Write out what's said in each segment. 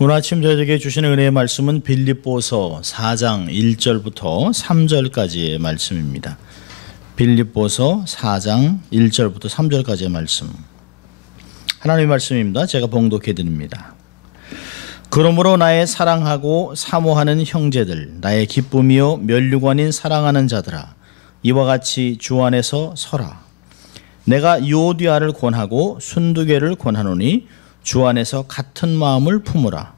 오늘 아침 저에게 주시는 은혜의 말씀은 빌립보서 4장 1절부터 3절까지의 말씀입니다. 빌립보서 4장 1절부터 3절까지의 말씀. 하나님의 말씀입니다. 제가 봉독해 드립니다. 그러므로 나의 사랑하고 사모하는 형제들, 나의 기쁨이요 면류관인 사랑하는 자들아, 이와 같이 주 안에서 서라. 내가 유오디아를 권하고 순두개를 권하노니 주 안에서 같은 마음을 품으라.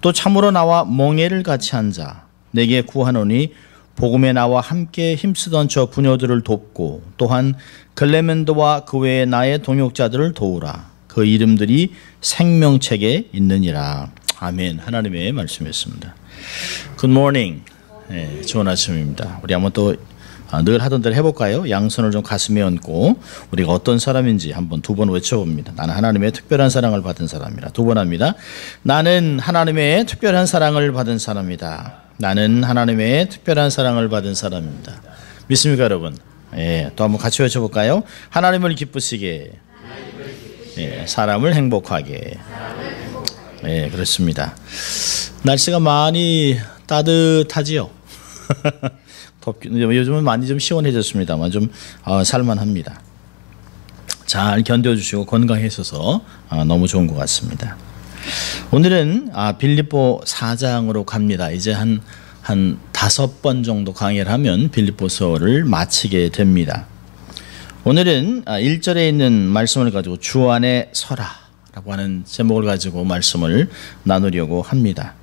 또 참으로 나와 멍에를 같이 앉아 내게 구하노니 복음에 나와 함께 힘쓰던 저 부녀들을 돕고 또한 글레멘도와 그 외에 나의 동역자들을 도우라. 그 이름들이 생명책에 있느니라. 아멘. 하나님의 말씀이었습니다. Good morning. 네, 좋은 아침입니다. 우리 한번 또 늘 하던 대로 해볼까요? 양손을 좀 가슴에 얹고 우리가 어떤 사람인지 한번 두 번 외쳐봅니다. 나는 하나님의 특별한 사랑을 받은 사람이라. 두 번 합니다. 나는 하나님의 특별한 사랑을 받은 사람이다. 나는 하나님의 특별한 사랑을 받은 사람입니다. 믿습니까, 여러분? 예, 또 한번 같이 외쳐볼까요? 하나님을 기쁘시게, 예, 사람을 행복하게. 예, 그렇습니다. 날씨가 많이 따뜻하지요? 요즘은 많이 좀 시원해졌습니다만 좀 살만합니다. 잘 견뎌주시고 건강해셔서 너무 좋은 것 같습니다. 오늘은 빌립보 4장으로 갑니다. 이제 한 5번 정도 강의를 하면 빌립보서를 마치게 됩니다. 오늘은 1절에 있는 말씀을 가지고 주 안에 서라 라고 하는 제목을 가지고 말씀을 나누려고 합니다.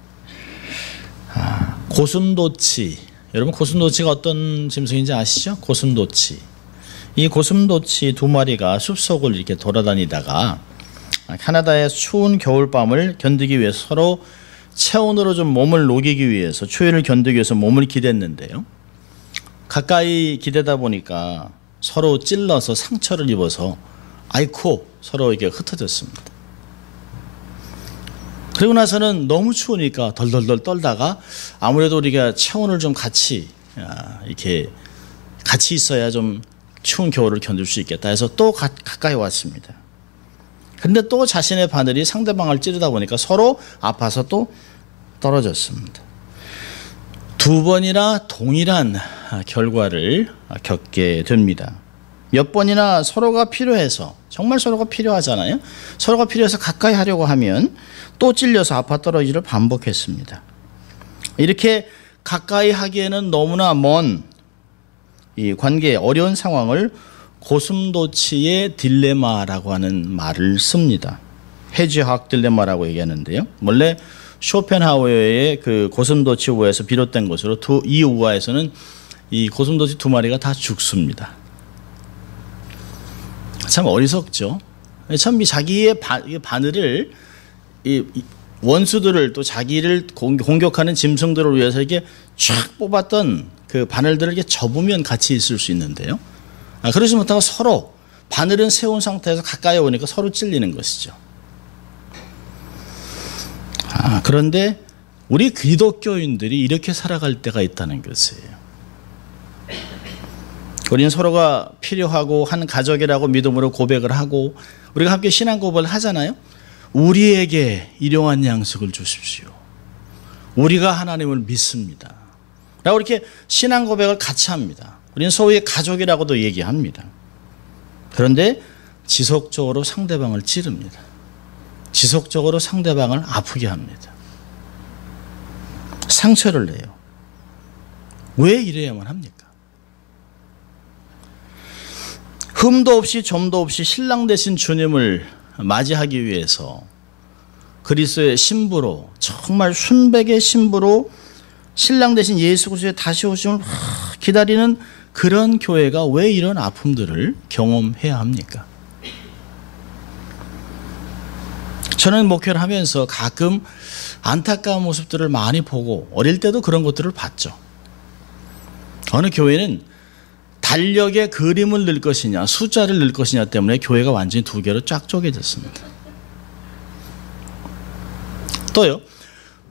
고슴도치, 여러분 고슴도치가 어떤 짐승인지 아시죠? 고슴도치. 이 고슴도치 두 마리가 숲속을 이렇게 돌아다니다가 캐나다의 추운 겨울밤을 견디기 위해서 서로 체온으로 좀 몸을 녹이기 위해서, 추위를 견디기 위해서 몸을 기댔는데요. 가까이 기대다 보니까 서로 찔러서 상처를 입어서 아이코 서로 이게 흩어졌습니다. 그리고 나서는 너무 추우니까 덜덜덜 떨다가 아무래도 우리가 체온을 좀 같이 이렇게 같이 있어야 좀 추운 겨울을 견딜 수 있겠다 해서 또 가까이 왔습니다. 근데 또 자신의 바늘이 상대방을 찌르다 보니까 서로 아파서 또 떨어졌습니다. 두 번이나 동일한 결과를 겪게 됩니다. 몇 번이나 서로가 필요해서, 정말 서로가 필요하잖아요. 서로가 필요해서 가까이 하려고 하면 또 찔려서 아파 떨어지기를 반복했습니다. 이렇게 가까이 하기에는 너무나 먼 이 관계의 어려운 상황을 고슴도치의 딜레마라고 하는 말을 씁니다. 해지학 딜레마라고 얘기하는데요. 원래 쇼펜하우어의 그 고슴도치 우화에서 비롯된 것으로 이 우화에서는 이 고슴도치 두 마리가 다 죽습니다. 참 어리석죠. 참 자기의 바늘을 이 원수들을, 또 자기를 공격하는 짐승들을 위해서 이렇게 쫙 뽑았던 그 바늘들을 이렇게 접으면 같이 있을 수 있는데요. 그러지 못하고 서로 바늘은 세운 상태에서 가까이 오니까 서로 찔리는 것이죠. 그런데 우리 기독교인들이 이렇게 살아갈 때가 있다는 것이에요. 우리는 서로가 필요하고 한 가족이라고 믿음으로 고백을 하고 우리가 함께 신앙 고백을 하잖아요. 우리에게 일용할 양식을 주십시오. 우리가 하나님을 믿습니다. 라고 이렇게 신앙 고백을 같이 합니다. 우리는 소위 가족이라고도 얘기합니다. 그런데 지속적으로 상대방을 찌릅니다. 지속적으로 상대방을 아프게 합니다. 상처를 내요. 왜 이래야만 합니까? 흠도 없이 점도 없이 신랑 되신 주님을 맞이하기 위해서 그리스도의 신부로, 정말 순백의 신부로 신랑 되신 예수 그리스도의 다시 오심을 기다리는 그런 교회가 왜 이런 아픔들을 경험해야 합니까? 저는 목회를 하면서 가끔 안타까운 모습들을 많이 보고 어릴 때도 그런 것들을 봤죠. 어느 교회는 달력에 그림을 넣을 것이냐 숫자를 넣을 것이냐 때문에 교회가 완전히 두 개로 쫙 쪼개졌습니다. 또요,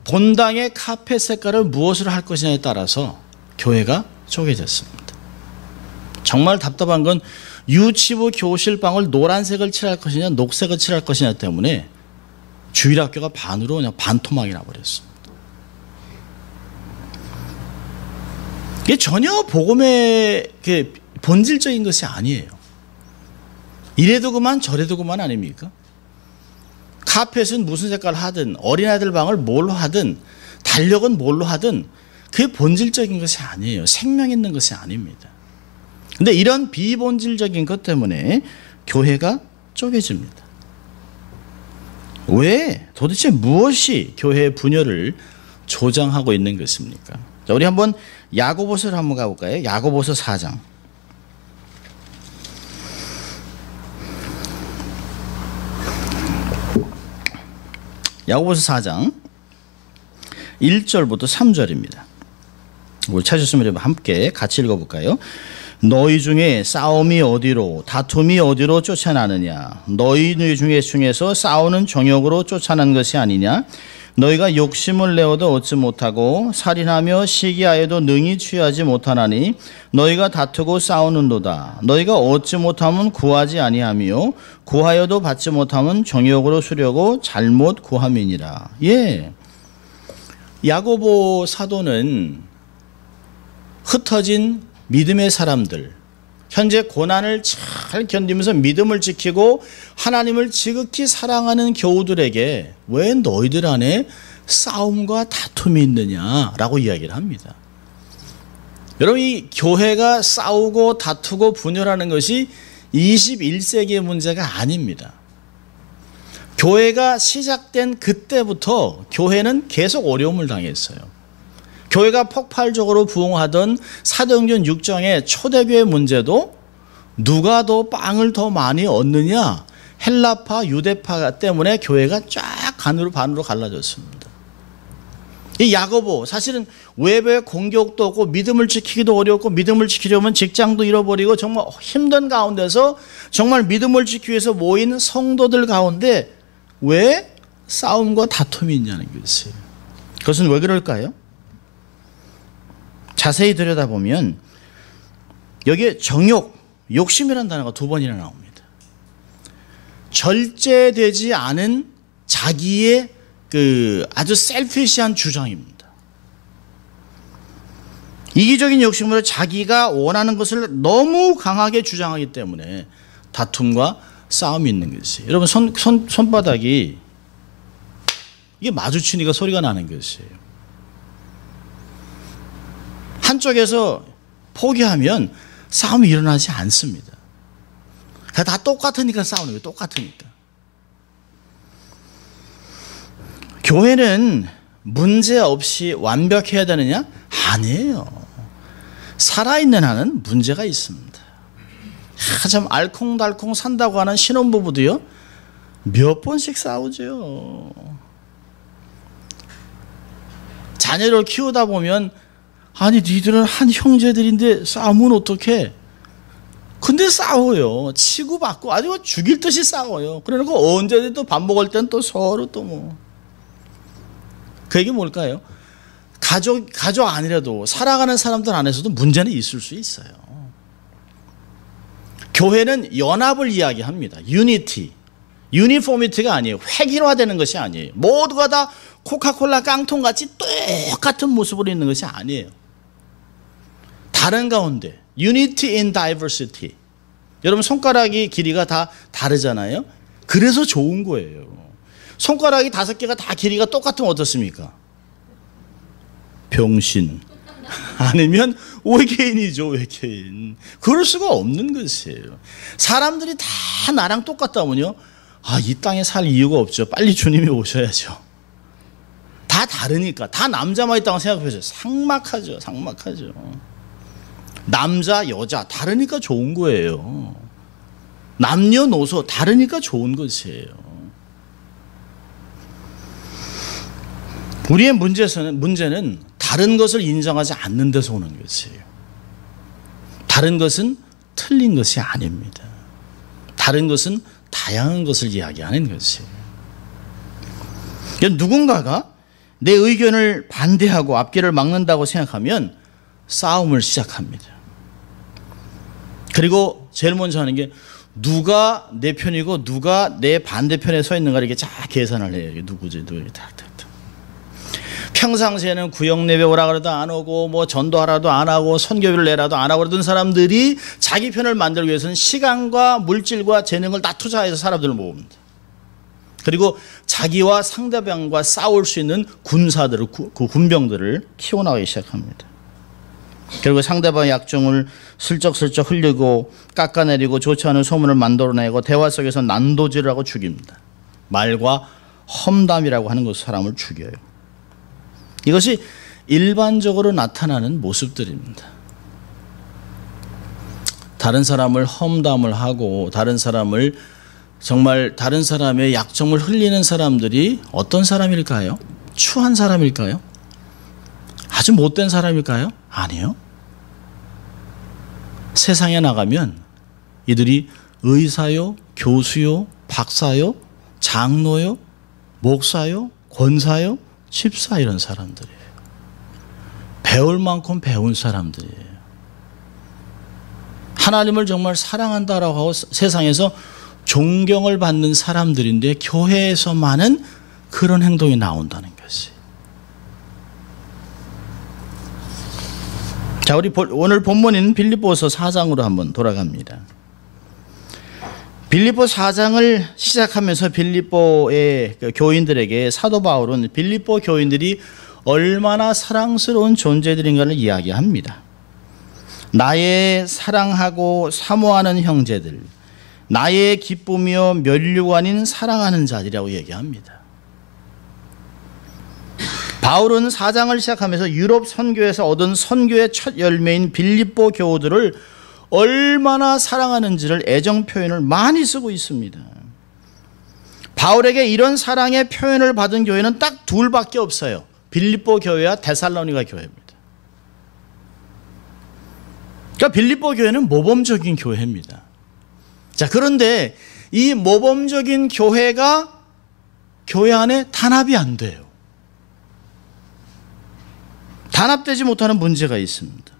본당의 카페 색깔을 무엇으로 할 것이냐에 따라서 교회가 쪼개졌습니다. 정말 답답한 건 유치부 교실방을 노란색을 칠할 것이냐 녹색을 칠할 것이냐 때문에 주일학교가 반으로 그냥 반토막이 나버렸습니다. 이게 전혀 복음의 본질적인 것이 아니에요. 이래도 그만 저래도 그만 아닙니까? 카펫은 무슨 색깔 하든 어린아이들 방을 뭘로 하든 달력은 뭘로 하든 그게 본질적인 것이 아니에요. 생명 있는 것이 아닙니다. 근데 이런 비본질적인 것 때문에 교회가 쪼개집니다. 왜? 도대체 무엇이 교회의 분열을 조장하고 있는 것입니까? 자, 우리 한번 야고보서를 한번 가볼까요? 야고보서 4장. 야고보서 4장 1절부터 3절입니다. 우리 찾으시면 함께 같이 읽어볼까요? 너희 중에 싸움이 어디로 다툼이 어디로 쫓아나느냐? 너희 중에서 싸우는 정욕으로 쫓아난 것이 아니냐? 너희가 욕심을 내어도 얻지 못하고 살인하며 시기하여도 능히 취하지 못하나니 너희가 다투고 싸우는도다. 너희가 얻지 못하면 구하지 아니하며 구하여도 받지 못하면 정욕으로 쓰려고 잘못 구함이니라. 예, 야고보 사도는 흩어진 믿음의 사람들, 현재 고난을 잘 견디면서 믿음을 지키고 하나님을 지극히 사랑하는 교우들에게 왜 너희들 안에 싸움과 다툼이 있느냐라고 이야기를 합니다. 여러분, 이 교회가 싸우고 다투고 분열하는 것이 21세기의 문제가 아닙니다. 교회가 시작된 그때부터 교회는 계속 어려움을 당했어요. 교회가 폭발적으로 부흥하던 사도행전 6장의 초대교회 문제도 누가 더 빵을 더 많이 얻느냐, 헬라파 유대파 때문에 교회가 쫙 반으로 갈라졌습니다. 이 야고보, 사실은 외부의 공격도 없고 믿음을 지키기도 어렵고 믿음을 지키려면 직장도 잃어버리고 정말 힘든 가운데서 정말 믿음을 지키기 위해서 모인 성도들 가운데 왜 싸움과 다툼이 있냐는 것이에요. 그것은 왜 그럴까요? 자세히 들여다보면 여기에 정욕, 욕심이라는 단어가 2번이나 나옵니다. 절제되지 않은 자기의 아주 셀피시한 주장입니다. 이기적인 욕심으로 자기가 원하는 것을 너무 강하게 주장하기 때문에 다툼과 싸움이 있는 것이에요. 여러분, 손바닥이 이게 마주치니까 소리가 나는 것이에요. 한쪽에서 포기하면 싸움이 일어나지 않습니다. 다 똑같으니까 싸우는 거예요. 똑같으니까. 교회는 문제 없이 완벽해야 되느냐? 아니에요. 살아있는 한은 문제가 있습니다. 참 알콩달콩 산다고 하는 신혼부부도요, 몇 번씩 싸우죠. 자녀를 키우다 보면 아니 니들은 한 형제들인데 싸우면 어떡해? 근데 싸워요. 치고받고 아주 죽일 듯이 싸워요. 그러고 언제든 또 밥 먹을 땐 또 서로 또 뭐. 그 얘기 뭘까요? 가족 아니라도 살아가는 사람들 안에서도 문제는 있을 수 있어요. 교회는 연합을 이야기합니다. 유니티. 유니포미티가 아니에요. 획일화되는 것이 아니에요. 모두가 다 코카콜라 깡통같이 똑같은 모습으로 있는 것이 아니에요. 다른 가운데 Unity in Diversity. 여러분, 손가락이 길이가 다 다르잖아요. 그래서 좋은 거예요. 손가락이 5개가 다 길이가 똑같으면 어떻습니까? 병신. 아니면 외계인이죠, 외계인. 그럴 수가 없는 것이에요. 사람들이 다 나랑 똑같다면요, 이 땅에 살 이유가 없죠. 빨리 주님이 오셔야죠. 다 다르니까. 다 남자만 있다고 생각해보세요. 삭막하죠. 남자, 여자 다르니까 좋은 거예요. 남녀노소 다르니까 좋은 것이에요. 우리의 문제는 다른 것을 인정하지 않는 데서 오는 것이에요. 다른 것은 틀린 것이 아닙니다. 다른 것은 다양한 것을 이야기하는 것이에요. 누군가가 내 의견을 반대하고 앞길을 막는다고 생각하면 싸움을 시작합니다. 그리고 제일 먼저 하는 게 누가 내 편이고 누가 내 반대편에 서 있는가 이렇게 쫙 계산을 해요. 이게 누구지? 평상시에는 구역 예배 오라 그래도 안 오고 뭐 전도하라도 안 하고 선교비를 내라도 안 하고 그러던 사람들이 자기 편을 만들기 위해서는 시간과 물질과 재능을 다 투자해서 사람들을 모읍니다. 그리고 자기와 상대방과 싸울 수 있는 군사들을, 그 군병들을 키워나가기 시작합니다. 그리고 상대방의 약점을 슬쩍슬쩍 흘리고 깎아내리고 좋지 않은 소문을 만들어내고 대화 속에서 난도질을 하고 죽입니다. 말과 험담이라고 하는 것으로 사람을 죽여요. 이것이 일반적으로 나타나는 모습들입니다. 다른 사람을 험담을 하고 다른 사람을 정말 다른 사람의 약점을 흘리는 사람들이 어떤 사람일까요? 추한 사람일까요? 아주 못된 사람일까요? 아니요. 세상에 나가면 이들이 의사요, 교수요, 박사요, 장로요, 목사요, 권사요, 집사 이런 사람들이에요. 배울 만큼 배운 사람들이에요. 하나님을 정말 사랑한다라고 하고 세상에서 존경을 받는 사람들인데 교회에서만은 그런 행동이 나온다는 것이. 자, 우리 오늘 본문인 빌립보서 4장으로 한번 돌아갑니다. 빌립보 4장을 시작하면서 빌립보의 교인들에게 사도 바울은 빌립보 교인들이 얼마나 사랑스러운 존재들인가를 이야기합니다. 나의 사랑하고 사모하는 형제들, 나의 기쁨이요 면류관인 사랑하는 자들이라고 얘기합니다. 바울은 4장을 시작하면서 유럽 선교에서 얻은 선교의 첫 열매인 빌립보 교우들을 얼마나 사랑하는지를 애정 표현을 많이 쓰고 있습니다. 바울에게 이런 사랑의 표현을 받은 교회는 딱 둘밖에 없어요. 빌립보 교회와 데살로니가 교회입니다. 그러니까 빌립보 교회는 모범적인 교회입니다. 자, 그런데 이 모범적인 교회가 교회 안에 단합이 안 돼요. 단합되지 못하는 문제가 있습니다.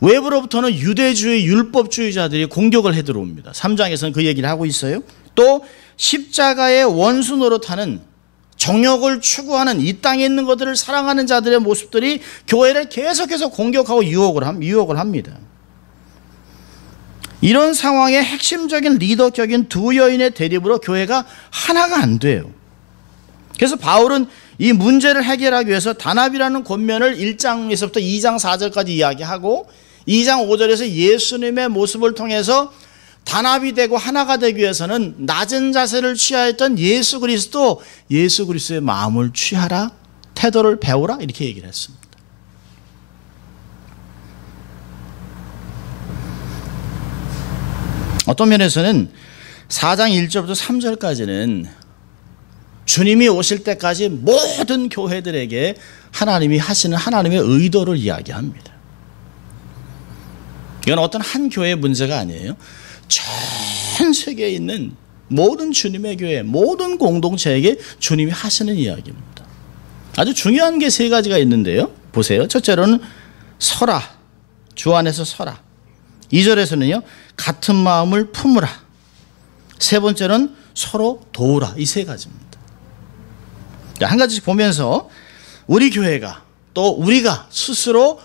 외부로부터는 유대주의 율법주의자들이 공격을 해 들어옵니다. 3장에서는 그 얘기를 하고 있어요. 또 십자가의 원수 노릇하는 정욕을 추구하는 이 땅에 있는 것들을 사랑하는 자들의 모습들이 교회를 계속해서 공격하고 유혹을 합니다. 이런 상황에 핵심적인 리더격인 두 여인의 대립으로 교회가 하나가 안 돼요. 그래서 바울은 이 문제를 해결하기 위해서 단합이라는 권면을 1장에서부터 2장 4절까지 이야기하고 2장 5절에서 예수님의 모습을 통해서 단합이 되고 하나가 되기 위해서는 낮은 자세를 취하였던 예수 그리스도의 마음을 취하라, 태도를 배우라 이렇게 얘기를 했습니다. 어떤 면에서는 4장 1절부터 3절까지는 주님이 오실 때까지 모든 교회들에게 하나님이 하시는 하나님의 의도를 이야기합니다. 이건 어떤 한 교회의 문제가 아니에요. 전 세계에 있는 모든 주님의 교회, 모든 공동체에게 주님이 하시는 이야기입니다. 아주 중요한 게 세 가지가 있는데요. 보세요. 첫째로는 서라. 주 안에서 서라. 2절에서는요. 같은 마음을 품으라. 세 번째는 서로 도우라. 이 세 가지입니다. 한 가지씩 보면서 우리 교회가 또 우리가 스스로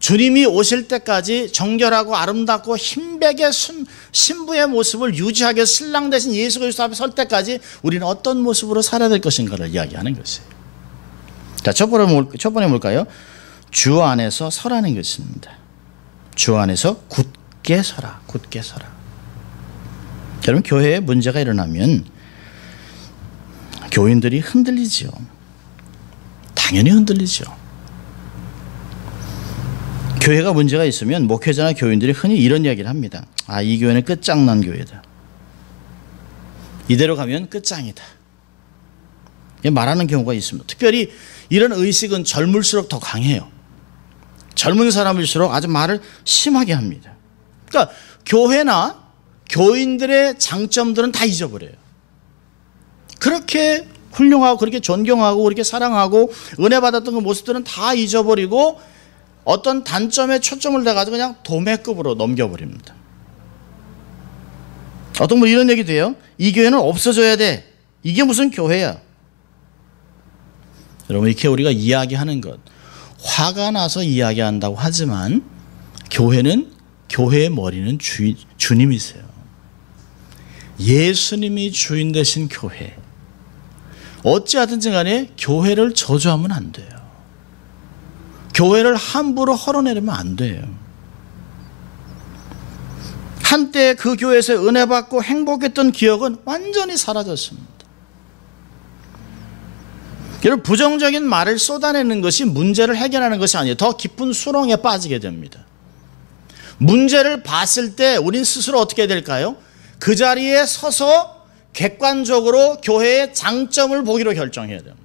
주님이 오실 때까지 정결하고 아름답고 힘백의 신부의 모습을 유지하게 신랑 대신 예수 그리스도 앞에 설 때까지 우리는 어떤 모습으로 살아야 될 것인가를 이야기하는 것이에요. 자, 첫 번째 뭘까요? 주 안에서 서라는 것입니다. 주 안에서 굳게 서라. 굳게 서라. 여러분, 교회에 문제가 일어나면 교인들이 흔들리죠. 당연히 흔들리죠. 교회가 문제가 있으면 목회자나 교인들이 흔히 이런 이야기를 합니다. 아, 이 교회는 끝장난 교회다. 이대로 가면 끝장이다. 말하는 경우가 있습니다. 특별히 이런 의식은 젊을수록 더 강해요. 젊은 사람일수록 아주 말을 심하게 합니다. 그러니까 교회나 교인들의 장점들은 다 잊어버려요. 그렇게 훌륭하고 그렇게 존경하고 그렇게 사랑하고 은혜 받았던 그 모습들은 다 잊어버리고 어떤 단점에 초점을 대가지고 그냥 도매급으로 넘겨버립니다. 어떤 분 이런 얘기도 해요. 이 교회는 없어져야 돼. 이게 무슨 교회야. 여러분, 이렇게 우리가 이야기하는 것, 화가 나서 이야기한다고 하지만 교회의 머리는 주님이세요. 예수님이 주인 되신 교회. 어찌하든지 간에 교회를 저주하면 안 돼요. 교회를 함부로 헐어내리면 안 돼요. 한때 그 교회에서 은혜 받고 행복했던 기억은 완전히 사라졌습니다. 여러분, 부정적인 말을 쏟아내는 것이 문제를 해결하는 것이 아니에요. 더 깊은 수렁에 빠지게 됩니다. 문제를 봤을 때 우린 스스로 어떻게 해야 될까요? 그 자리에 서서 객관적으로 교회의 장점을 보기로 결정해야 됩니다.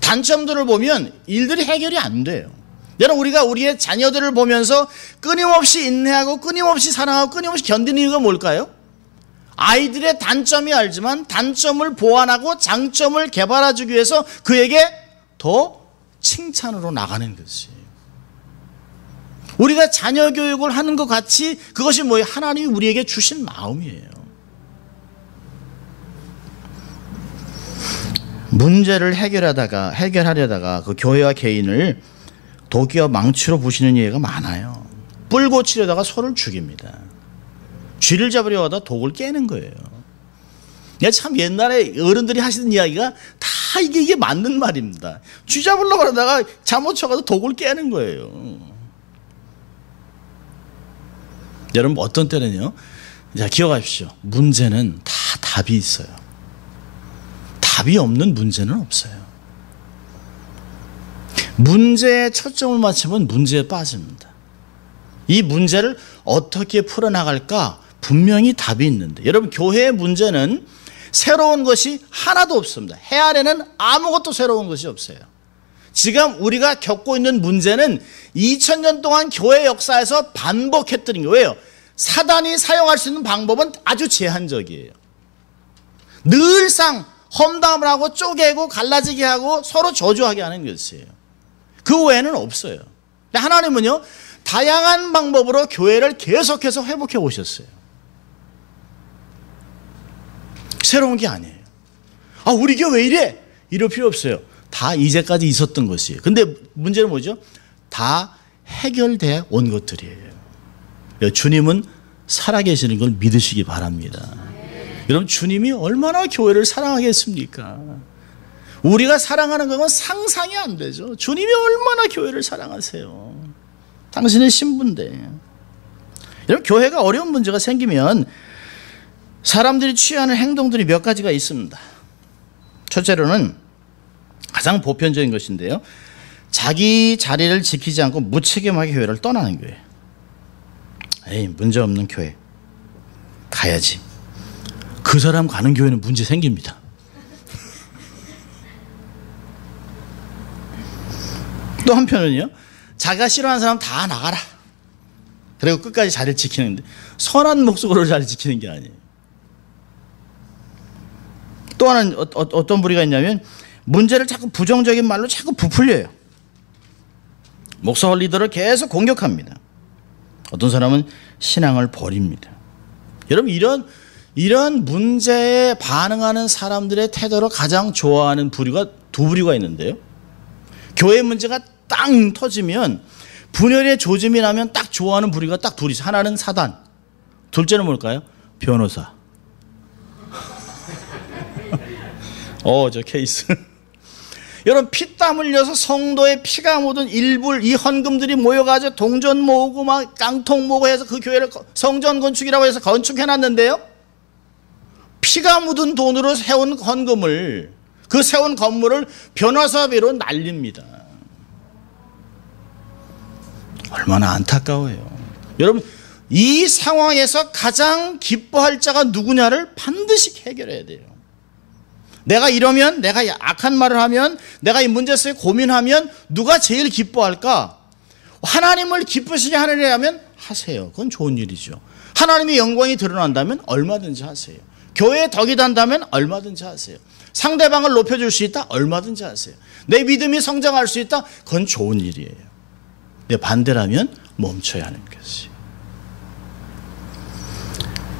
단점들을 보면 일들이 해결이 안 돼요. 여러분, 우리가 우리의 자녀들을 보면서 끊임없이 인내하고 끊임없이 사랑하고 끊임없이 견디는 이유가 뭘까요? 아이들의 단점이 알지만 단점을 보완하고 장점을 개발해주기 위해서 그에게 더 칭찬으로 나가는 것이. 우리가 자녀 교육을 하는 것 같이 그것이 뭐예요? 하나님이 우리에게 주신 마음이에요. 문제를 해결하려다가 그 교회와 개인을 독이와 망치로 부시는 예가 많아요. 뿔 고치려다가 소를 죽입니다. 쥐를 잡으려 하다 독을 깨는 거예요. 참 옛날에 어른들이 하시는 이야기가 다 이게 맞는 말입니다. 쥐 잡으려고 하다가 잘못 쳐가지고 독을 깨는 거예요. 여러분, 어떤 때는요, 자, 기억하십시오. 문제는 다 답이 있어요. 답이 없는 문제는 없어요. 문제에 초점을 맞추면 문제에 빠집니다. 이 문제를 어떻게 풀어나갈까? 분명히 답이 있는데, 여러분, 교회의 문제는 새로운 것이 하나도 없습니다. 해 아래는 아무것도 새로운 것이 없어요. 지금 우리가 겪고 있는 문제는 2000년 동안 교회 역사에서 반복했던 거예요. 왜요? 사단이 사용할 수 있는 방법은 아주 제한적이에요. 늘상 험담을 하고 쪼개고 갈라지게 하고 서로 저주하게 하는 것이에요. 그 외에는 없어요. 하나님은요, 다양한 방법으로 교회를 계속해서 회복해 오셨어요. 새로운 게 아니에요. 우리 교회 왜 이래? 이럴 필요 없어요. 다 이제까지 있었던 것이에요. 근데 문제는 뭐죠? 다 해결되어 온 것들이에요. 주님은 살아계시는 걸 믿으시기 바랍니다. 여러분, 주님이 얼마나 교회를 사랑하겠습니까? 우리가 사랑하는 건 상상이 안 되죠. 주님이 얼마나 교회를 사랑하세요. 당신의 신부인데. 여러분, 교회가 어려운 문제가 생기면 사람들이 취하는 행동들이 몇 가지가 있습니다. 첫째로는 가장 보편적인 것인데요, 자기 자리를 지키지 않고 무책임하게 교회를 떠나는 거예요. 에이, 문제없는 교회 가야지. 그 사람 가는 교회는 문제 생깁니다. 또 한편은요, 자기가 싫어하는 사람 다 나가라. 그리고 끝까지 자리를 지키는데, 선한 목적으로 자리를 지키는 게 아니에요. 또 하나는 어떤 부류가 있냐면, 문제를 자꾸 부정적인 말로 자꾸 부풀려요. 목사와 리더를 계속 공격합니다. 어떤 사람은 신앙을 버립니다. 여러분, 이런 문제에 반응하는 사람들의 태도를 가장 좋아하는 부류가 두 부류가 있는데요, 교회 문제가 땅 터지면, 분열의 조짐이 나면 딱 좋아하는 부류가 딱 둘이 있어요. 하나는 사단, 둘째는 뭘까요? 변호사. 저 케이스. 여러분, 피땀 흘려서 성도의 피가 묻은 일불, 이 헌금들이 모여가지고 동전 모으고 막 깡통 모으고 해서 그 교회를 성전 건축이라고 해서 건축해놨는데요, 피가 묻은 돈으로 세운 헌금을, 그 세운 건물을 변호사비로 날립니다. 얼마나 안타까워요. 여러분, 이 상황에서 가장 기뻐할 자가 누구냐를 반드시 해결해야 돼요. 내가 이러면, 내가 악한 말을 하면, 내가 이 문제 속에 고민하면 누가 제일 기뻐할까? 하나님을 기쁘시게 하느냐면 하세요. 그건 좋은 일이죠. 하나님의 영광이 드러난다면 얼마든지 하세요. 교회에 덕이 단다면 얼마든지 하세요. 상대방을 높여줄 수 있다? 얼마든지 하세요. 내 믿음이 성장할 수 있다? 그건 좋은 일이에요. 내 반대라면 멈춰야 하는 것이.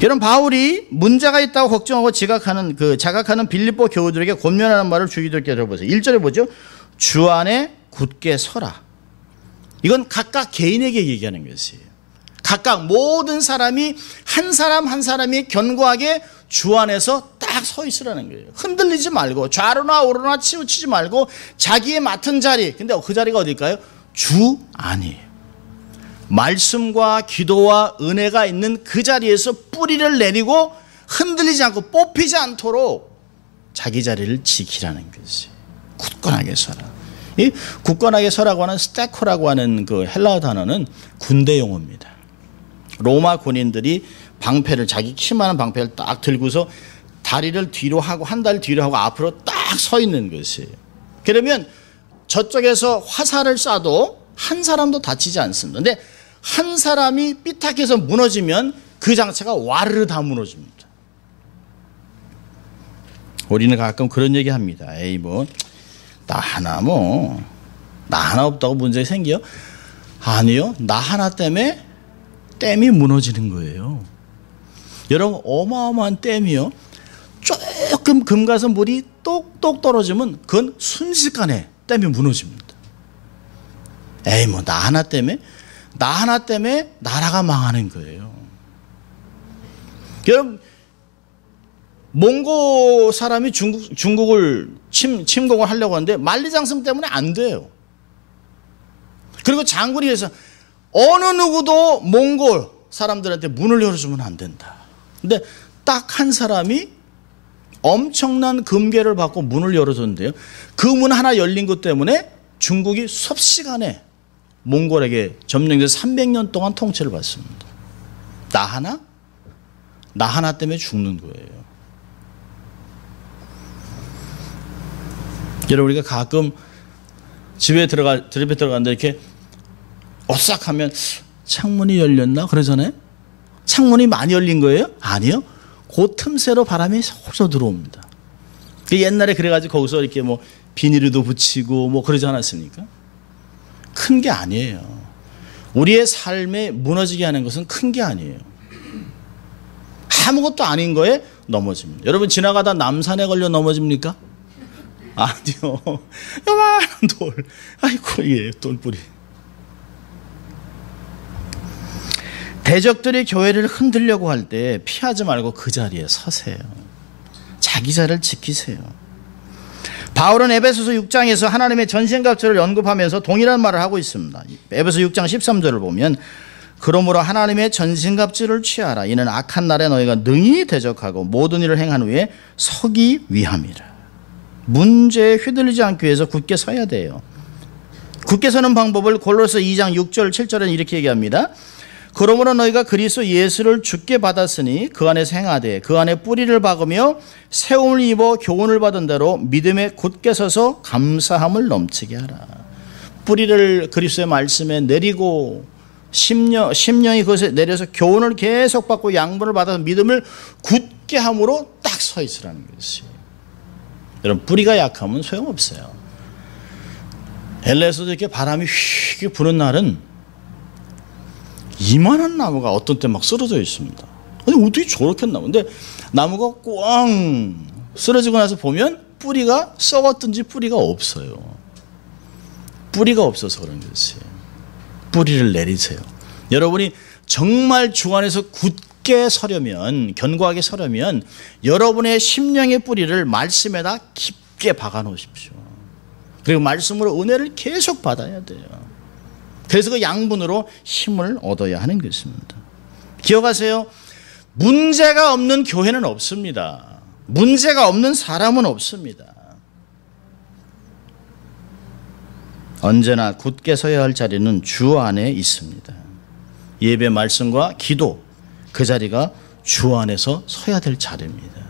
여러분, 바울이 문제가 있다고 걱정하고 자각하는 빌립보 교우들에게 권면하는 말을 주의깊게 들어보세요. 1절에 보죠. 주 안에 굳게 서라. 이건 각각 개인에게 얘기하는 것이에요. 각각 모든 사람이 한 사람 한 사람이 견고하게 주 안에서 딱 서 있으라는 거예요. 흔들리지 말고 좌로나 우로나 치우치지 말고 자기의 맡은 자리, 근데 그 자리가 어딜까요? 주 안이에요. 말씀과 기도와 은혜가 있는 그 자리에서 뿌리를 내리고 흔들리지 않고 뽑히지 않도록 자기 자리를 지키라는 것이에요. 굳건하게 서라. 이 굳건하게 서라고 하는 스테코라고 하는 그 헬라어 단어는 군대 용어입니다. 로마 군인들이 방패를, 자기 키만한 방패를 딱 들고서 다리를 뒤로 하고 한 다리 뒤로 하고 앞으로 딱 서 있는 것이에요. 그러면 저쪽에서 화살을 쏴도 한 사람도 다치지 않습니다. 근데 한 사람이 삐딱해서 무너지면 그 장체가 와르르 다 무너집니다. 우리는 가끔 그런 얘기 합니다. 에이 나 하나 없다고 문제 생겨? 아니요. 나 하나 때문에 댐이 무너지는 거예요. 여러분, 어마어마한 댐이요. 조금 금가서 물이 똑똑 떨어지면 그건 순식간에 댐이 무너집니다. 에이 나 하나 때문에 나라가 망하는 거예요. 여러분, 몽고 사람이 중국을 침공을 하려고 하는데 만리장성 때문에 안 돼요. 그리고 장군이 그래서 어느 누구도 몽골 사람들한테 문을 열어주면 안 된다. 근데 딱 한 사람이 엄청난 금괴를 받고 문을 열어줬는데요. 그 문 하나 열린 것 때문에 중국이 섭시간에 몽골에게 점령돼서 300년 동안 통치를 받습니다. 나 하나 때문에 죽는 거예요. 여러분, 우리가 가끔 집에 들어가는데 이렇게 오싹하면 창문이 열렸나 그러잖아요. 창문이 많이 열린 거예요? 아니요. 그 틈새로 바람이 쏙쏙 들어옵니다. 옛날에 그래가지고 거기서 이렇게 비닐도 붙이고 그러지 않았습니까? 큰 게 아니에요. 우리의 삶에 무너지게 하는 것은 큰 게 아니에요. 아무것도 아닌 거에 넘어집니다. 여러분, 지나가다 남산에 걸려 넘어집니까? 아니요. 요만한 돌. 아이고, 이게 돌뿌리. 대적들이 교회를 흔들려고 할 때 피하지 말고 그 자리에 서세요. 자기 자리를 지키세요. 바울은 에베소서 6장에서 하나님의 전신갑주를 언급하면서 동일한 말을 하고 있습니다. 에베소 6장 13절을 보면 그러므로 하나님의 전신갑주를 취하라. 이는 악한 날에 너희가 능히 대적하고 모든 일을 행한 후에 서기 위함이라. 문제에 휘둘리지 않기 위해서 굳게 서야 돼요. 굳게 서는 방법을 골로새 2장 6절 7절에는 이렇게 얘기합니다. 그러므로 너희가 그리스도 예수를 주께 받았으니 그 안에서 행하되 그 안에 뿌리를 박으며 세움을 입어 교훈을 받은 대로 믿음에 굳게 서서 감사함을 넘치게 하라. 뿌리를 그리스도의 말씀에 내리고 10년이 그것에 내려서 교훈을 계속 받고 양분을 받아서 믿음을 굳게 함으로 딱 서 있으라는 것이에요. 여러분, 뿌리가 약하면 소용없어요. LA에서도 이렇게 바람이 휘게 부는 날은 이만한 나무가 어떤 때 막 쓰러져 있습니다. 아니, 어떻게 저렇게 나무? 근데 나무가 꽝 쓰러지고 나서 보면 뿌리가 썩었든지 뿌리가 없어요. 뿌리가 없어서 그런 것이에요. 뿌리를 내리세요. 여러분이 정말 주 안에서 굳게 서려면, 견고하게 서려면 여러분의 심령의 뿌리를 말씀에다 깊게 박아 놓으십시오. 그리고 말씀으로 은혜를 계속 받아야 돼요. 그래서 그 양분으로 힘을 얻어야 하는 것입니다. 기억하세요. 문제가 없는 교회는 없습니다. 문제가 없는 사람은 없습니다. 언제나 굳게 서야 할 자리는 주 안에 있습니다. 예배 말씀과 기도, 그 자리가 주 안에서 서야 될 자리입니다.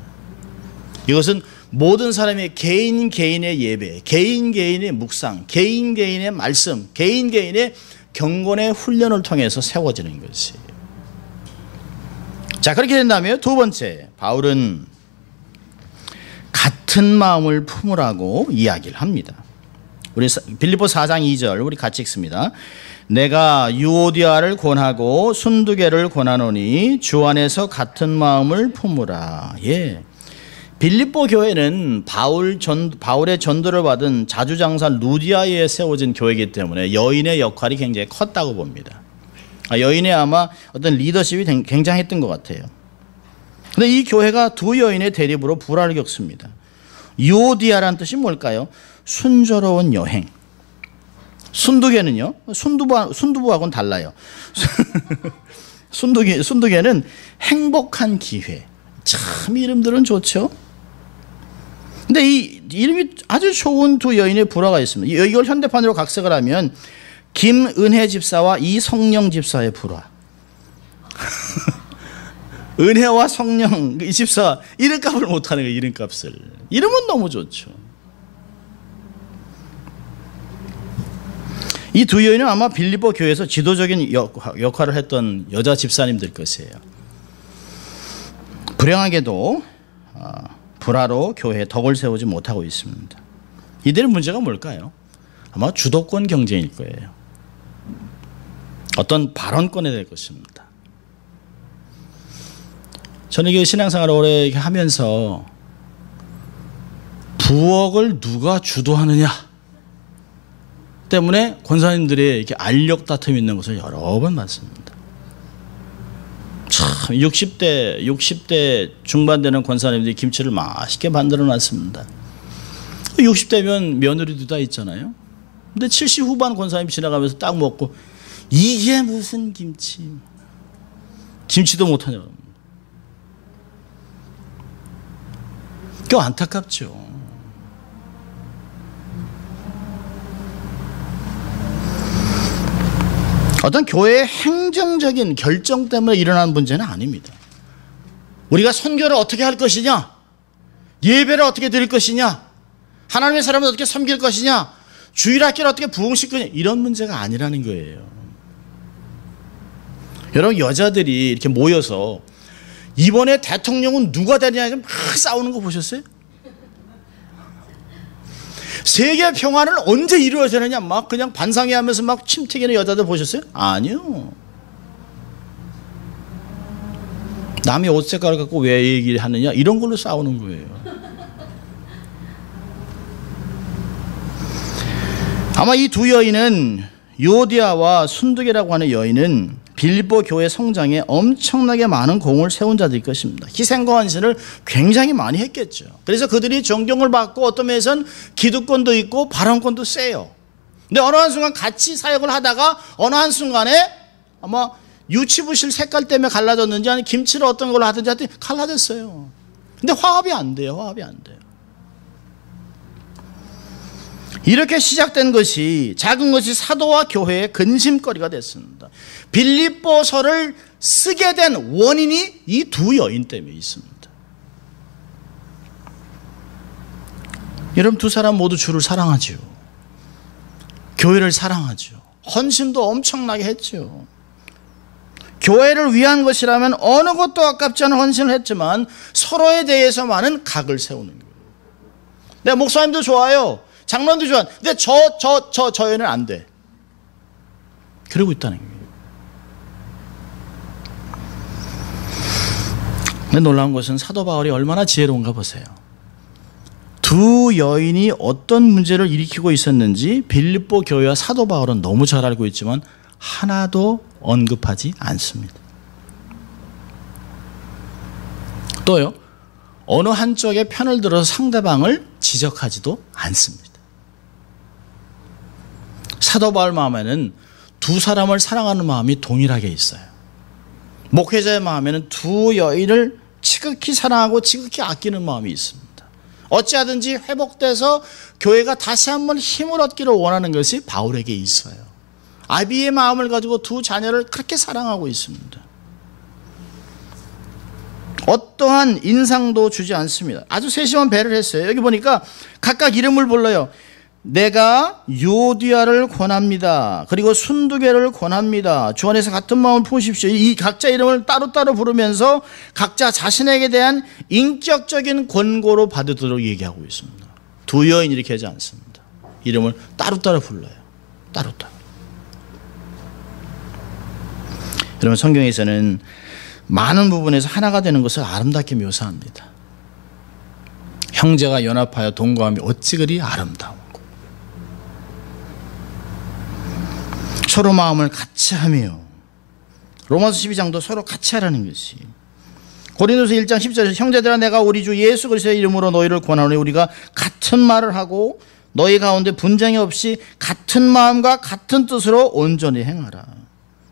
이것은 모든 사람의 개인의 예배, 개인의 묵상, 개인의 말씀, 개인의 경건의 훈련을 통해서 세워지는 것이에요. 자, 그렇게 된다면 두 번째, 바울은 같은 마음을 품으라고 이야기를 합니다. 우리 빌립보 4장 2절 우리 같이 읽습니다. 내가 유오디아를 권하고 순두개를 권하노니 주 안에서 같은 마음을 품으라. 예. 빌립보 교회는 바울의 전도를 받은 자주장사 루디아에 세워진 교회이기 때문에 여인의 역할이 굉장히 컸다고 봅니다. 여인의 아마 어떤 리더십이 굉장했던 것 같아요. 그런데 이 교회가 두 여인의 대립으로 불화를 겪습니다. 유오디아라는 뜻이 뭘까요? 순조로운 여행. 순두개는요, 순두부하고는 달라요. 순두개는 행복한 기회. 참 이름들은 좋죠. 근데 이 이름이 아주 좋은 두 여인의 불화가 있습니다. 이걸 현대판으로 각색을 하면 김은혜 집사와 이성령 집사의 불화. 은혜와 성령 이 집사 이름값을 못하는 거예요. 이름값을. 이름은 너무 좋죠. 이 두 여인은 아마 빌립보 교회에서 지도적인 역할을 했던 여자 집사님들 것이에요. 불행하게도 불화로 교회에 덕을 세우지 못하고 있습니다. 이들의 문제가 뭘까요? 아마 주도권 경쟁일 거예요. 어떤 발언권에 대할 것입니다. 저는 이게 신앙생활을 오래 하면서 부엌을 누가 주도하느냐 때문에 권사님들의 이렇게 알력 다툼이 있는 것을 여러 번 봤습니다. 참 60대 중반 되는 권사님들이 김치를 맛있게 만들어 놨습니다. 60대면 며느리도 다 있잖아요. 근데 70 후반 권사님 지나가면서 딱 먹고 이게 무슨 김치도 못하냐고. 꽤 안타깝죠. 어떤 교회의 행정적인 결정 때문에 일어나는 문제는 아닙니다. 우리가 선교를 어떻게 할 것이냐, 예배를 어떻게 드릴 것이냐, 하나님의 사람을 어떻게 섬길 것이냐, 주일학교를 어떻게 부흥시킬 거냐, 이런 문제가 아니라는 거예요. 여러분, 여자들이 이렇게 모여서 이번에 대통령은 누가 되느냐 막 싸우는 거 보셨어요? 세계 평화는 언제 이루어지느냐 막 그냥 반상회하면서 막 침튀기는 여자들 보셨어요? 아니요. 남의 옷 색깔을 갖고 왜 얘기를 하느냐 이런 걸로 싸우는 거예요. 아마 이 두 여인은 유오디아와 순두개라고 하는 여인은 빌립보 교회 성장에 엄청나게 많은 공을 세운 자들일 것입니다. 희생과 헌신을 굉장히 많이 했겠죠. 그래서 그들이 존경을 받고 어떤 면에서는 기득권도 있고 발언권도 세요. 근데 어느 한순간 같이 사역을 하다가 어느 한순간에 아마 유치부실 색깔 때문에 갈라졌는지 아니면 김치를 어떤 걸로 하든지 하여튼 갈라졌어요. 근데 화합이 안 돼요. 이렇게 시작된 것이 작은 것이 사도와 교회의 근심거리가 됐습니다. 빌립보서를 쓰게 된 원인이 이 두 여인 때문에 있습니다. 여러분, 두 사람 모두 주를 사랑하죠. 교회를 사랑하죠. 헌신도 엄청나게 했죠. 교회를 위한 것이라면 어느 것도 아깝지 않은 헌신을 했지만 서로에 대해서만은 각을 세우는 거예요. 내 목사님도 좋아요. 장로님도 좋아. 근데 저 여인은 안 돼. 그러고 있다는 거예요. 근데 놀라운 것은 사도 바울이 얼마나 지혜로운가 보세요. 두 여인이 어떤 문제를 일으키고 있었는지 빌립보 교회와 사도 바울은 너무 잘 알고 있지만 하나도 언급하지 않습니다. 또요, 어느 한쪽의 편을 들어서 상대방을 지적하지도 않습니다. 사도 바울 마음에는 두 사람을 사랑하는 마음이 동일하게 있어요. 목회자의 마음에는 두 여인을 지극히 사랑하고 지극히 아끼는 마음이 있습니다. 어찌하든지 회복돼서 교회가 다시 한번 힘을 얻기를 원하는 것이 바울에게 있어요. 아비의 마음을 가지고 두 자녀를 그렇게 사랑하고 있습니다. 어떠한 인상도 주지 않습니다. 아주 세심한 배를 했어요. 여기 보니까 각각 이름을 불러요. 내가 유오디아를 권합니다. 그리고 순두개를 권합니다. 주 안에서 같은 마음을 품으십시오. 이 각자 이름을 따로따로 부르면서 각자 자신에게 대한 인격적인 권고로 받으도록 얘기하고 있습니다. 두 여인 이렇게 하지 않습니다. 이름을 따로따로 불러요. 따로따로. 여러분 성경에서는 많은 부분에서 하나가 되는 것을 아름답게 묘사합니다. 형제가 연합하여 동거함이 어찌 그리 아름다운고. 서로 마음을 같이 하며 로마서 12장도 서로 같이 하라는 것이. 고린도서 1장 10절에서 형제들아 내가 우리 주 예수 그리스도의 이름으로 너희를 권하노니 우리가 같은 말을 하고 너희 가운데 분쟁이 없이 같은 마음과 같은 뜻으로 온전히 행하라.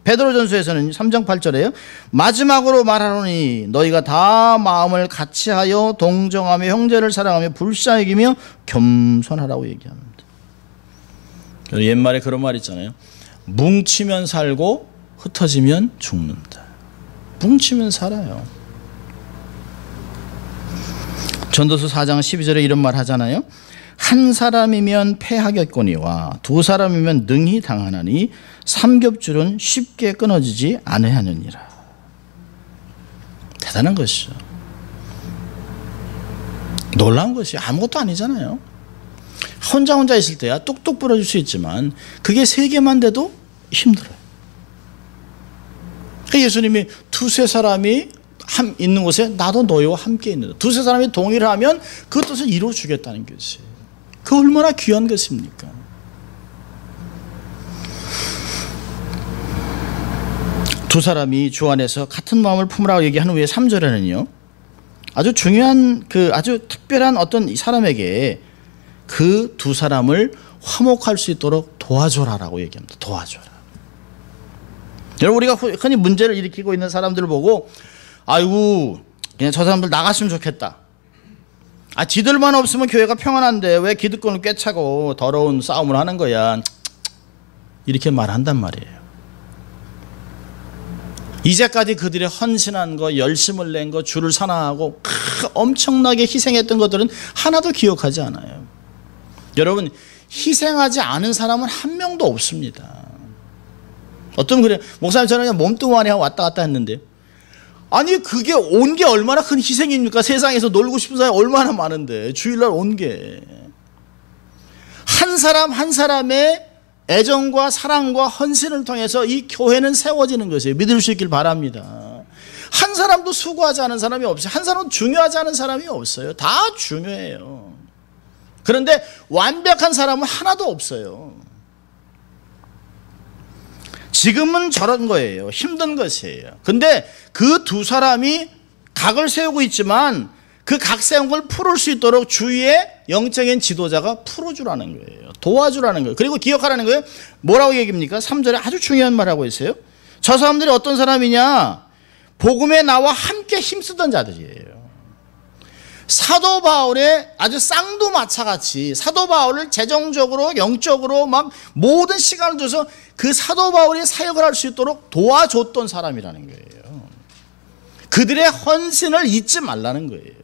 베드로전서에서는 3장 8절에요. 마지막으로 말하노니 너희가 다 마음을 같이하여 동정하며 형제를 사랑하며 불쌍히 여기며 겸손하라고 얘기합니다. 옛말에 그런 말 있잖아요. 뭉치면 살고 흩어지면 죽는다. 뭉치면 살아요. 전도서 4장 12절에 이런 말 하잖아요. 한 사람이면 패하겠거니와 두 사람이면 능히 당하나니 삼겹줄은 쉽게 끊어지지 아니하느니라. 대단한 것이죠. 놀라운 것이 아무것도 아니잖아요. 혼자 있을 때야 뚝뚝 부러질 수 있지만 그게 세 개만 돼도 힘들어요. 예수님이 두세 사람이 있는 곳에 나도 너희와 함께 있는다. 두세 사람이 동의를 하면 그 뜻을 이루어 주겠다는 것이. 그 얼마나 귀한 것입니까? 두 사람이 주 안에서 같은 마음을 품으라고 얘기한 후에 3절에는요. 아주 중요한 아주 특별한 어떤 사람에게 그 두 사람을 화목할 수 있도록 도와줘라라고 얘기합니다. 도와줘라. 여러분 우리가 흔히 문제를 일으키고 있는 사람들을 보고 아이고 그냥 저 사람들 나갔으면 좋겠다. 지들만 없으면 교회가 평안한데 왜 기득권을 꿰차고 더러운 싸움을 하는 거야. 이렇게 말한단 말이에요. 이제까지 그들의 헌신한 거, 열심을 낸 거, 주를 사랑하고 엄청나게 희생했던 것들은 하나도 기억하지 않아요. 여러분 희생하지 않은 사람은 한 명도 없습니다. 어떤 그래요. 목사님 저는 그냥 몸뚱아리 하고 왔다 갔다 했는데 아니 그게 온 게 얼마나 큰 희생입니까? 세상에서 놀고 싶은 사람이 얼마나 많은데 주일날 온 게. 한 사람 한 사람의 애정과 사랑과 헌신을 통해서 이 교회는 세워지는 것이에요. 믿을 수 있길 바랍니다. 한 사람도 수고하지 않은 사람이 없어요. 한 사람도 중요하지 않은 사람이 없어요. 다 중요해요. 그런데 완벽한 사람은 하나도 없어요. 지금은 저런 거예요. 힘든 것이에요. 근데 그 두 사람이 각을 세우고 있지만 그 각 세운 걸 풀을 수 있도록 주위에 영적인 지도자가 풀어주라는 거예요. 도와주라는 거예요. 그리고 기억하라는 거예요. 뭐라고 얘기합니까? 3절에 아주 중요한 말하고 있어요. 저 사람들이 어떤 사람이냐? 복음에 나와 함께 힘쓰던 자들이에요. 사도 바울의 아주 쌍두마차같이 사도 바울을 재정적으로 영적으로 막 모든 시간을 줘서 그 사도 바울이 사역을 할 수 있도록 도와줬던 사람이라는 거예요. 그들의 헌신을 잊지 말라는 거예요.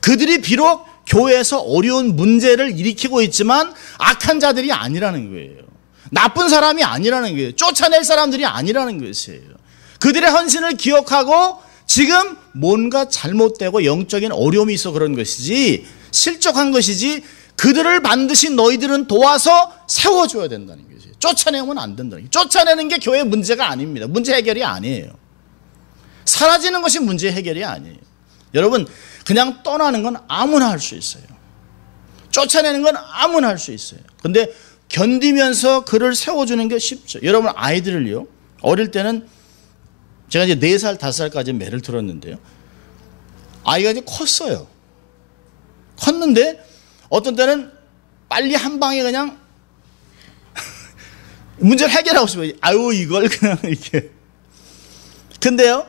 그들이 비록 교회에서 어려운 문제를 일으키고 있지만 악한 자들이 아니라는 거예요. 나쁜 사람이 아니라는 거예요. 쫓아낼 사람들이 아니라는 것이에요. 그들의 헌신을 기억하고 지금 뭔가 잘못되고 영적인 어려움이 있어 그런 것이지 실족한 것이지 그들을 반드시 너희들은 도와서 세워줘야 된다는 것이에요. 쫓아내면 안 된다는 거예요. 쫓아내는 게 교회 문제가 아닙니다. 문제 해결이 아니에요. 사라지는 것이 문제 해결이 아니에요. 여러분 그냥 떠나는 건 아무나 할 수 있어요. 쫓아내는 건 아무나 할 수 있어요. 근데 견디면서 그를 세워주는 게 쉽죠. 여러분 아이들을요. 어릴 때는 제가 이제 4살, 5살까지 매를 들었는데요. 아이가 이제 컸어요. 컸는데 어떤 때는 빨리 한 방에 그냥 문제를 해결하고 싶어요. 아유 이걸 그냥 이렇게. 근데요.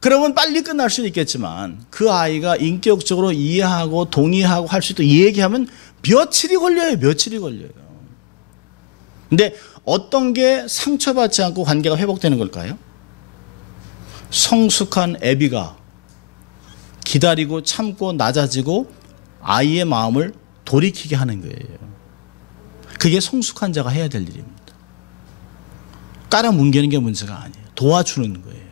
그러면 빨리 끝날 수는 있겠지만 그 아이가 인격적으로 이해하고 동의하고 할 수 있도록 얘기하면 며칠이 걸려요. 며칠이 걸려요. 근데 어떤 게 상처받지 않고 관계가 회복되는 걸까요? 성숙한 애비가 기다리고 참고 낮아지고 아이의 마음을 돌이키게 하는 거예요. 그게 성숙한 자가 해야 될 일입니다. 깔아뭉개는 게 문제가 아니에요. 도와주는 거예요.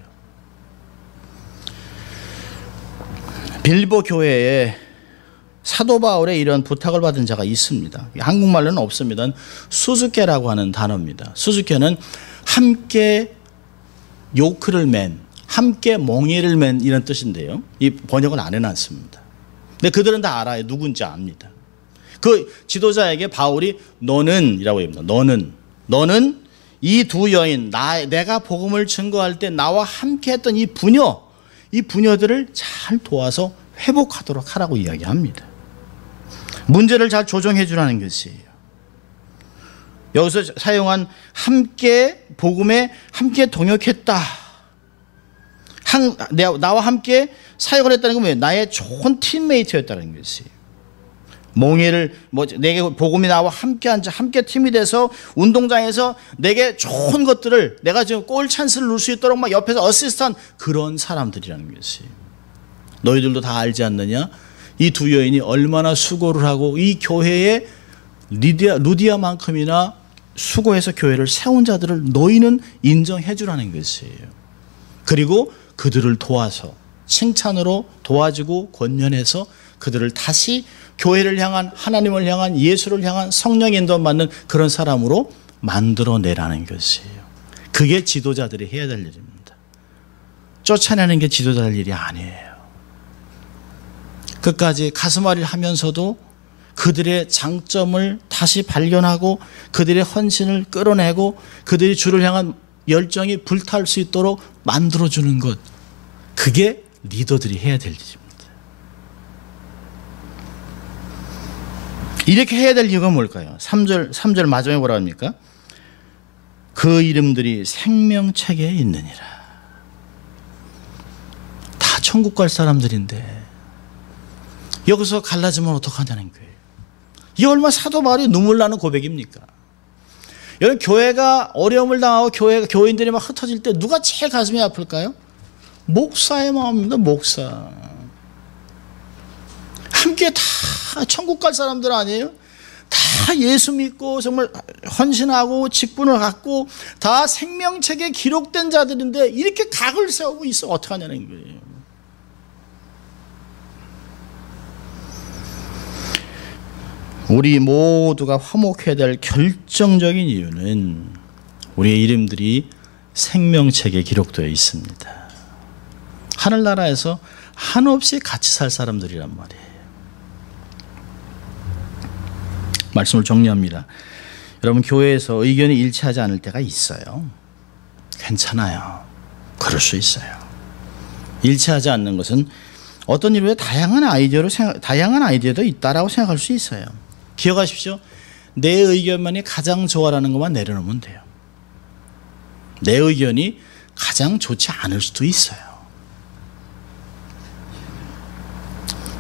빌립보 교회에 사도 바울의 이런 부탁을 받은 자가 있습니다. 한국말로는 없습니다. 수수께라고 하는 단어입니다. 수수께는 함께 요크를 맨, 함께 멍에를 맨 이런 뜻인데요. 이 번역을 안 해놨습니다. 근데 그들은 다 알아요. 누군지 압니다. 그 지도자에게 바울이 너는 이라고 합니다. 너는 이 두 여인 내가 복음을 증거할 때 나와 함께 했던 이 부녀들을 잘 도와서 회복하도록 하라고 이야기합니다. 문제를 잘 조정해 주라는 것이에요. 여기서 사용한 함께 복음에 함께 동역했다. 나와 함께 사역을 했다는 건 뭐예요? 나의 좋은 팀메이트였다는 것이에요. 몽예를 내게 복음이 나와 함께 앉아 함께 팀이 돼서 운동장에서 내게 좋은 것들을 내가 지금 골 찬스를 넣을 수 있도록 막 옆에서 어시스트한 그런 사람들이라는 것이에요. 너희들도 다 알지 않느냐? 이 두 여인이 얼마나 수고를 하고 이 교회에 루디아만큼이나 수고해서 교회를 세운 자들을 너희는 인정해 주라는 것이에요. 그리고 그들을 도와서 칭찬으로 도와주고 권면해서 그들을 다시 교회를 향한 하나님을 향한 예수를 향한 성령 인도 받는 그런 사람으로 만들어내라는 것이에요. 그게 지도자들이 해야 될 일입니다. 쫓아내는 게 지도자들 일이 아니에요. 끝까지 가슴앓이를 하면서도 그들의 장점을 다시 발견하고 그들의 헌신을 끌어내고 그들이 주를 향한 열정이 불탈 수 있도록 만들어주는 것, 그게 리더들이 해야 될 일입니다. 이렇게 해야 될 이유가 뭘까요? 3절 마지막에 뭐라 합니까? 그 이름들이 생명책에 있느니라. 다 천국 갈 사람들인데 여기서 갈라지면 어떡하냐는 거예요. 이게 얼마나 사도 바울이 눈물 나는 고백입니까? 여러분, 교회가 어려움을 당하고 교인들이 막 흩어질 때 누가 제일 가슴이 아플까요? 목사의 마음입니다. 목사. 함께 다 천국 갈 사람들 아니에요? 다 예수 믿고 정말 헌신하고 직분을 갖고 다 생명책에 기록된 자들인데 이렇게 각을 세우고 있어 어떡하냐는 거예요. 우리 모두가 화목해야 될 결정적인 이유는 우리의 이름들이 생명책에 기록되어 있습니다. 하늘나라에서 한없이 같이 살 사람들이란 말이에요. 말씀을 정리합니다. 여러분, 교회에서 의견이 일치하지 않을 때가 있어요. 괜찮아요. 그럴 수 있어요. 일치하지 않는 것은 어떤 이유에 다양한 아이디어도 있다라고 생각할 수 있어요. 기억하십시오. 내 의견만이 가장 좋아라는 것만 내려놓으면 돼요. 내 의견이 가장 좋지 않을 수도 있어요.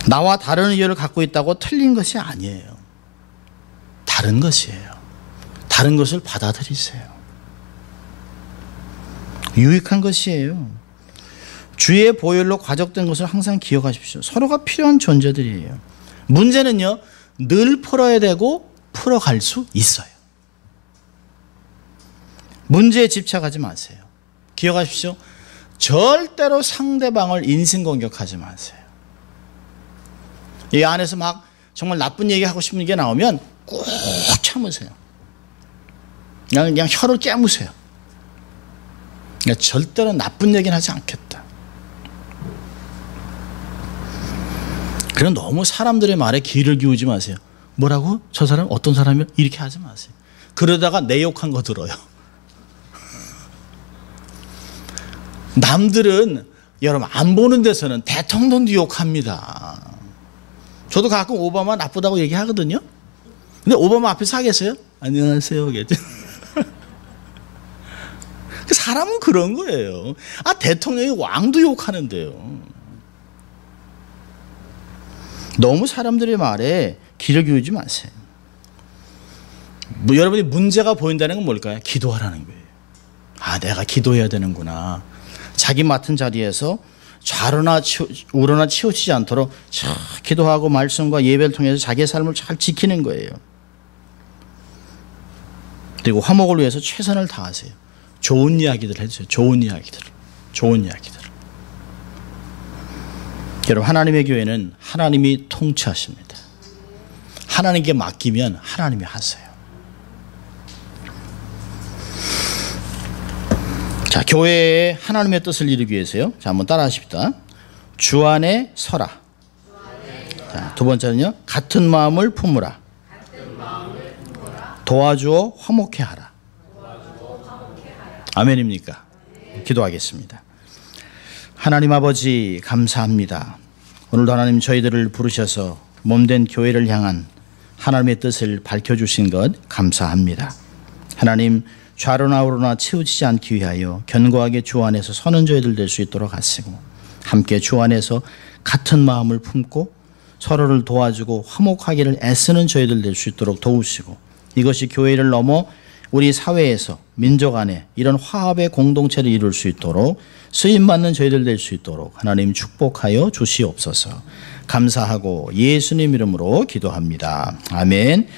나와 다른 의견을 갖고 있다고 틀린 것이 아니에요. 다른 것이에요. 다른 것을 받아들이세요. 유익한 것이에요. 주의 보혈로 과적된 것을 항상 기억하십시오. 서로가 필요한 존재들이에요. 문제는요, 늘 풀어야 되고 풀어갈 수 있어요. 문제에 집착하지 마세요. 기억하십시오. 절대로 상대방을 인신공격하지 마세요. 이 안에서 막 정말 나쁜 얘기하고 싶은 게 나오면 꾹 참으세요. 그냥 혀를 깨무세요. 그러니까 절대로 나쁜 얘기는 하지 않겠다. 그럼 너무 사람들의 말에 귀를 기울이지 마세요. 뭐라고? 저 사람 어떤 사람이요? 이렇게 하지 마세요. 그러다가 내 욕한 거 들어요. 남들은 여러분 안 보는 데서는 대통령도 욕합니다. 저도 가끔 오바마 나쁘다고 얘기하거든요. 근데 오바마 앞에서 하겠어요? 안녕하세요. 그 사람은 그런 거예요. 대통령이 왕도 욕하는데요. 너무 사람들의 말에 귀를 기울이지 마세요. 여러분이 문제가 보인다는 건 뭘까요? 기도하라는 거예요. 내가 기도해야 되는구나. 자기 맡은 자리에서 좌로나 우로나 치우치지 않도록 잘 기도하고 말씀과 예배를 통해서 자기의 삶을 잘 지키는 거예요. 그리고 화목을 위해서 최선을 다하세요. 좋은 이야기들 해주세요. 좋은 이야기들. 여러분, 하나님의 교회는 하나님이 통치하십니다. 하나님께 맡기면 하나님이 하세요. 자, 교회에 하나님의 뜻을 이루기 위해서요. 자, 한번 따라 하십시다. 주 안에 서라. 자, 두 번째는요. 같은 마음을 품으라. 도와주어 화목해 하라. 아멘입니까? 기도하겠습니다. 하나님 아버지 감사합니다. 오늘도 하나님 저희들을 부르셔서 몸된 교회를 향한 하나님의 뜻을 밝혀주신 것 감사합니다. 하나님 좌로나 우로나 치우치지 않기 위하여 견고하게 주 안에서 서는 저희들 될 수 있도록 하시고 함께 주 안에서 같은 마음을 품고 서로를 도와주고 화목하기를 애쓰는 저희들 될 수 있도록 도우시고 이것이 교회를 넘어 우리 사회에서 민족 안에 이런 화합의 공동체를 이룰 수 있도록 쓰임받는 저희들 될 수 있도록 하나님 축복하여 주시옵소서. 감사하고 예수님 이름으로 기도합니다. 아멘.